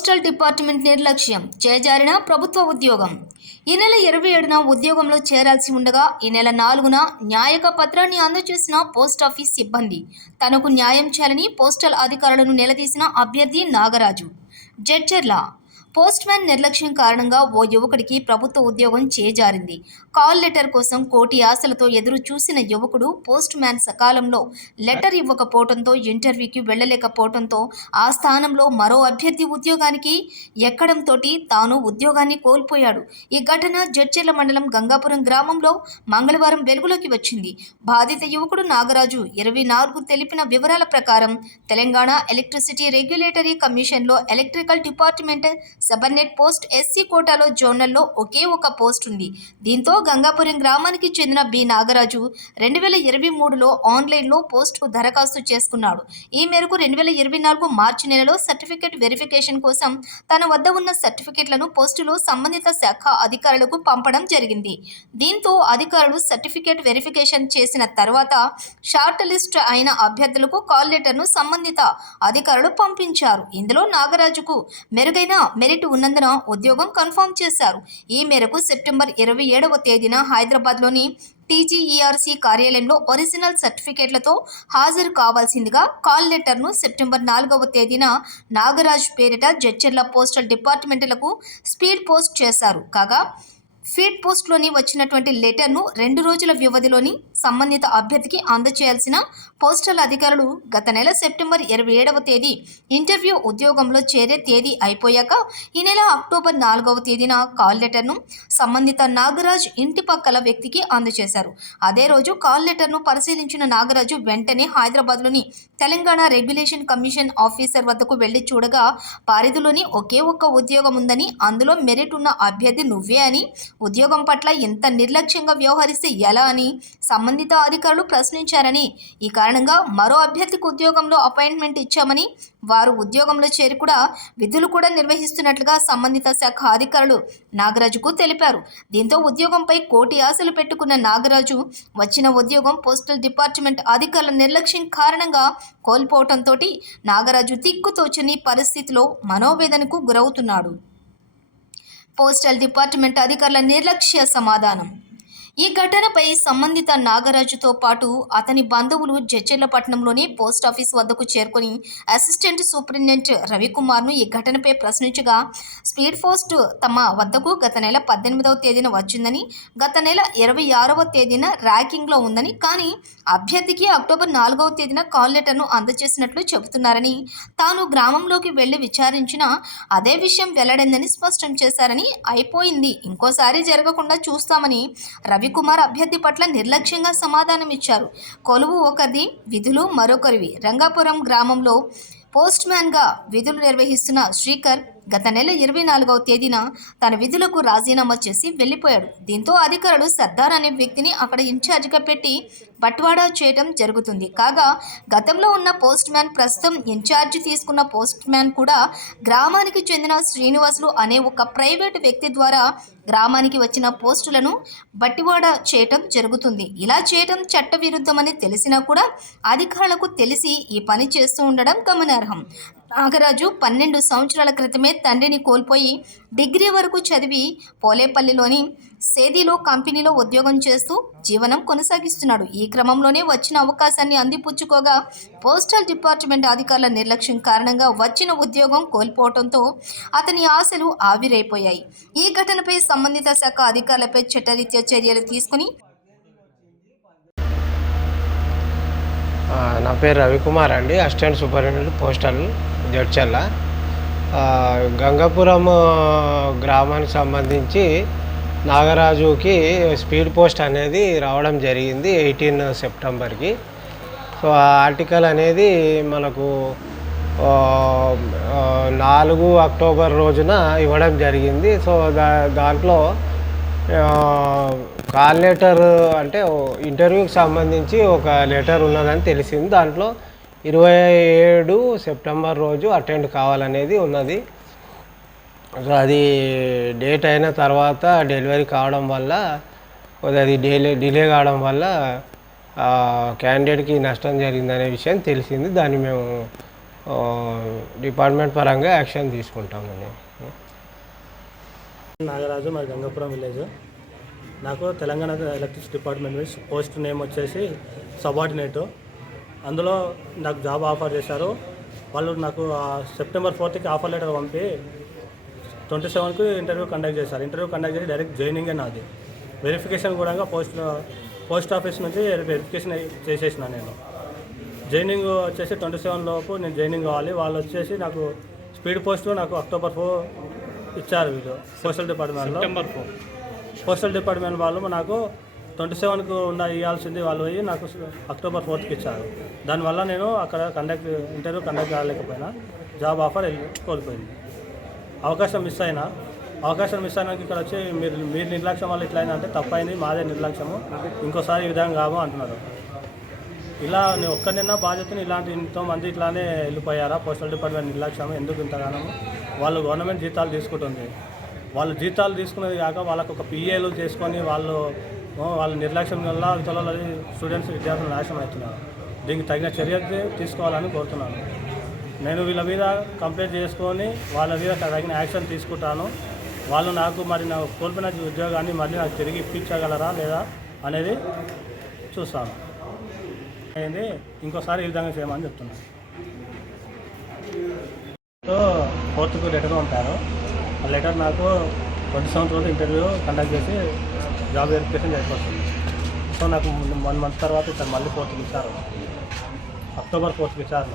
Postal department నిర్లక్ష్యం చేజారిన ప్రభుత్వ ఉద్యోగం. ఈ నెల 27న ఉద్యోగంలో చేరాల్సి ఉండగా ఈ నెల 4న న్యాయక పత్రాన్ని అందజేసిన పోస్టాఫీస్ సిబ్బంది తనకు న్యాయం చేయాలని పోస్టల్ అధికారులను నిలదీసిన అభ్యర్థి నాగరాజు. జడ్చర్ల పోస్ట్ మ్యాన్ నిర్లక్ష్యం కారణంగా ఓ యువకుడికి ప్రభుత్వ ఉద్యోగం చేజారింది. కాల్ లెటర్ కోసం కోటి ఆశలతో ఎదురు చూసిన యువకుడు పోస్ట్ మ్యాన్ సకాలంలో లెటర్ ఇవ్వకపోవడంతో ఇంటర్వ్యూకి వెళ్లలేకపోవడంతో ఆ స్థానంలో మరో అభ్యర్థి ఉద్యోగానికి ఎక్కడంతో తాను ఉద్యోగాన్ని కోల్పోయాడు. ఈ ఘటన జడ్చర్ల మండలం గంగాపురం గ్రామంలో మంగళవారం వెలుగులోకి వచ్చింది. బాధిత యువకుడు నాగరాజు 24 తెలిపిన వివరాల ప్రకారం తెలంగాణ ఎలక్ట్రిసిటీ రెగ్యులేటరీ కమిషన్లో ఎలక్ట్రికల్ డిపార్ట్మెంట్ సబర్నెట్ పోస్ట్ ఎస్సీ కోటాలో జోనల్లో ఒకే ఒక పోస్ట్ ఉంది. దీంతో గంగాపురం గ్రామానికి చెందిన బి నాగరాజు 2023లో ఆన్లైన్లో పోస్టుకు దరఖాస్తు చేసుకున్నాడు. ఈ మేరకు 2024 మార్చి నెలలో సర్టిఫికేట్ వెరిఫికేషన్ కోసం తన వద్ద ఉన్న సర్టిఫికేట్లను పోస్టులో సంబంధిత శాఖ అధికారులకు పంపడం జరిగింది. దీంతో అధికారులు సర్టిఫికేట్ వెరిఫికేషన్ చేసిన తర్వాత షార్ట్ లిస్ట్ అయిన అభ్యర్థులకు కాల్ లెటర్ను సంబంధిత అధికారులు పంపించారు. ఇందులో నాగరాజుకు మెరుగైన మెరిట్ ఉన్నందున ఉద్యోగం కన్ఫర్మ్ చేశారు. ఈ మేరకు సెప్టెంబర్ 27వ తేదీన హైదరాబాద్లోని టీజీఈఆర్సీ కార్యాలయంలో ఒరిజినల్ సర్టిఫికేట్లతో హాజరు కావాల్సిందిగా కాల్ లెటర్ను సెప్టెంబర్ 4వ తేదీన నాగరాజ్ పేరిట జడ్చర్ల పోస్టల్ డిపార్ట్మెంట్లకు స్పీడ్ పోస్ట్ చేశారు. కాగా ఫీడ్ పోస్ట్లోని వచ్చినటువంటి లెటర్ను 2 రోజుల వ్యవధిలోని సంబంధిత అభ్యర్థికి అందజేయాల్సిన పోస్టల్ అధికారులు గత నెల సెప్టెంబర్ 27వ తేదీ ఇంటర్వ్యూ ఉద్యోగంలో చేరే తేదీ అయిపోయాక ఈ నెల అక్టోబర్ 4వ తేదీన కాల్ లెటర్ను సంబంధిత నాగరాజ్ ఇంటి పక్కల వ్యక్తికి అందజేశారు. అదే రోజు కాల్ లెటర్ను పరిశీలించిన నాగరాజు వెంటనే హైదరాబాద్లోని తెలంగాణ రెగ్యులేషన్ కమిషన్ ఆఫీసర్ వద్దకు వెళ్లి చూడగా పరిధిలోని ఒకే ఒక్క ఉద్యోగం ఉందని, అందులో మెరిట్ ఉన్న అభ్యర్థి నువ్వే అని, ఉద్యోగం పట్ల ఎంత నిర్లక్ష్యంగా వ్యవహరిస్తే ఎలా అని సంబంధిత అధికారులు ప్రశ్నించారని, ఈ కారణంగా మరో అభ్యర్థికి ఉద్యోగంలో అపాయింట్మెంట్ ఇచ్చామని, వారు ఉద్యోగంలో చేరి కూడా విధులు కూడా నిర్వహిస్తున్నట్లుగా సంబంధిత శాఖ అధికారులు నాగరాజుకు తెలిపారు. దీంతో ఉద్యోగంపై కోటి ఆశలు పెట్టుకున్న నాగరాజు వచ్చిన ఉద్యోగం పోస్టల్ డిపార్ట్మెంట్ అధికారుల నిర్లక్ష్యం కారణంగా కోల్పోవడంతో నాగరాజు దిక్కుతోచని పరిస్థితిలో మనోవేదనకు గురవుతున్నాడు. పోస్టల్ డిపార్ట్మెంట్ అధికారుల నిర్లక్ష్య సమాధానం. ఈ ఘటనపై సంబంధిత నాగరాజుతో పాటు అతని బంధువులు జడ్చర్లపట్నంలోని పోస్టాఫీస్ వద్దకు చేరుకొని అసిస్టెంట్ సూపరింటెండెంట్ రవికుమార్ను ఈ ఘటనపై ప్రశ్నించగా స్పీడ్ పోస్ట్ తమ వద్దకు గత నెల 18వ తేదీన వచ్చిందని, గత నెల 26వ తేదీన ర్యాకింగ్లో ఉందని, కానీ అభ్యర్థికి అక్టోబర్ 4వ తేదీన కాల్ లెటర్ను అందజేసినట్లు చెబుతున్నారని, తాను గ్రామంలోకి వెళ్లి విచారించినా అదే విషయం వెల్లడైందని స్పష్టం చేశారని, అయిపోయింది ఇంకోసారి జరగకుండా చూస్తామని రవికుమార్ అభ్యర్థి పట్ల నిర్లక్ష్యంగా సమాధానమిచ్చారు. కొలువు ఒకరిది, విధులు మరొకరివి. రంగాపురం గ్రామంలో పోస్ట్ మ్యాన్గా విధులు నిర్వహిస్తున్న శ్రీకర్ గత నెల 24వ తేదీన తన విధులకు రాజీనామా చేసి వెళ్లిపోయాడు. దీంతో అధికారులు సర్దార్ అనే వ్యక్తిని అక్కడ ఇన్ఛార్జిగా పెట్టి బట్వాడా చేయడం జరుగుతుంది. కాగా గతంలో ఉన్న పోస్ట్ మ్యాన్ ప్రస్తుతం ఇన్ఛార్జి తీసుకున్న పోస్ట్ మ్యాన్ కూడా గ్రామానికి చెందిన శ్రీనివాసులు అనే ఒక ప్రైవేటు వ్యక్తి ద్వారా గ్రామానికి వచ్చిన పోస్టులను బట్టివాడా చేయటం జరుగుతుంది. ఇలా చేయటం చట్టవిరుద్ధమని తెలిసినా కూడా అధికారులకు తెలిసి ఈ పని చేస్తూ ఉండడం గమనార్హం. నాగరాజు 12 సంవత్సరాల క్రితమే తండ్రిని కోల్పోయి డిగ్రీ వరకు చదివి పోలేపల్లిలోని సేదీలో కంపెనీలో ఉద్యోగం చేస్తూ జీవనం కొనసాగిస్తున్నాడు. ఈ క్రమంలోనే వచ్చిన అవకాశాన్ని అందిపుచ్చుకోగా పోస్టల్ డిపార్ట్మెంట్ అధికారుల నిర్లక్ష్యం కారణంగా వచ్చిన ఉద్యోగం కోల్పోవడంతో అతని ఆశలు ఆవిరైపోయాయి. ఈ ఘటనపై సంబంధిత శాఖ అధికారులపై చట్టరీత్యా చర్యలు తీసుకుని. నా పేరు రవికుమార్ అండి, assistant superintendent postal Jadcherla. Gangapuram గ్రామానికి సంబంధించి నాగరాజుకి స్పీడ్ పోస్ట్ అనేది రావడం జరిగింది 18 సెప్టెంబర్కి. సో ఆ ఆర్టికల్ అనేది మనకు 4 అక్టోబర్ రోజున ఇవ్వడం జరిగింది. సో దాంట్లో కాల్ లెటర్ అంటే ఇంటర్వ్యూకి సంబంధించి ఒక లెటర్ ఉన్నదని తెలిసింది. దాంట్లో 27 సెప్టెంబర్ రోజు అటెండ్ కావాలనేది ఉన్నది. సో అది డేట్ అయిన తర్వాత డెలివరీ కావడం వల్ల అది డిలే కావడం వల్ల క్యాండిడేట్కి నష్టం జరిగిందనే విషయం తెలిసింది. దాన్ని మేము డిపార్ట్మెంట్ పరంగా యాక్షన్ తీసుకుంటామని. నాగరాజు, మరి గంగాపురం విలేజ్. నాకు తెలంగాణ ఎలక్ట్రిసిటీ డిపార్ట్మెంట్ నుంచి పోస్ట్ నేమ్ వచ్చేసి సబార్డినేటు. అందులో నాకు జాబ్ ఆఫర్ చేశారు వాళ్ళు. నాకు సెప్టెంబర్ 4th ఆఫర్ లెటర్ పంపి 27కి ఇంటర్వ్యూ కండక్ట్ చేశారు. ఇంటర్వ్యూ కండక్ట్ చేసి డైరెక్ట్ జాయినింగే నాది. వెరిఫికేషన్ కూడా పోస్ట్ ఆఫీస్ నుంచి వెరిఫికేషన్ చేసేసిన నేను. జాయినింగ్ వచ్చేసి 27 లోపు నేను జాయినింగ్ కావాలి. వాళ్ళు వచ్చేసి నాకు స్పీడ్ పోస్ట్ నాకు October 4 ఇచ్చారు. వీళ్ళు పోస్టల్ డిపార్ట్మెంట్లో పోస్టల్ డిపార్ట్మెంట్ వాళ్ళు నాకు 27కు ఇవ్వాల్సింది వాళ్ళు పోయి నాకు October 4కి ఇచ్చారు. దానివల్ల నేను అక్కడ ఇంటర్వ్యూ కండక్ట్ కాలేకపోయినా జాబ్ ఆఫర్ కోల్పోయింది. అవకాశం మిస్ అయినాక ఇక్కడ వచ్చి మీరు నిర్లక్ష్యం వల్ల ఇట్లా అయిందంటే తప్పైంది, మాదే నిర్లక్ష్యము, ఇంకోసారి ఈ విధంగా కావు అంటున్నారు. ఇలా నేను ఒక్కరినైనా బాధ్యతని ఇలాంటి ఎంతోమంది ఇట్లానే వెళ్ళిపోయారా? పోస్టల్ డిపార్ట్మెంట్ నిర్లక్ష్యం ఎందుకు ఇంతగానో? వాళ్ళు గవర్నమెంట్ జీతాలు తీసుకుంటుంది. వాళ్ళు జీతాలు తీసుకునేది కాక వాళ్ళకు ఒక పిఏలు చేసుకొని వాళ్ళ నిర్లక్ష్యం వల్ల ఇతరుల స్టూడెంట్స్ విద్యార్థులు నాశనం అవుతున్నారు. దీనికి తగిన చర్య తీసుకోవాలని కోరుతున్నాను. నేను వీళ్ళ మీద కంప్లైంట్ చేసుకొని వాళ్ళ మీద తగిన యాక్షన్ తీసుకుంటాను. వాళ్ళు నాకు కోల్పోయిన ఉద్యోగాన్ని మళ్ళీ నాకు తిరిగి ఇప్పించగలరా లేదా అనేది చూస్తాను. అయింది ఇంకోసారి ఈ విధంగా చేయమని చెప్తున్నాను. 4th లెటర్ పంపారు. ఆ లెటర్ నాకు 27 రోజు ఇంటర్వ్యూ కండక్ట్ చేసి జాబ్ వెరిఫికేషన్ చేయవలసింది. సో నాకు 1 month తర్వాత ఇచ్చారు. మళ్ళీ 4th ఇచ్చారు. October 4th ఇచ్చారు.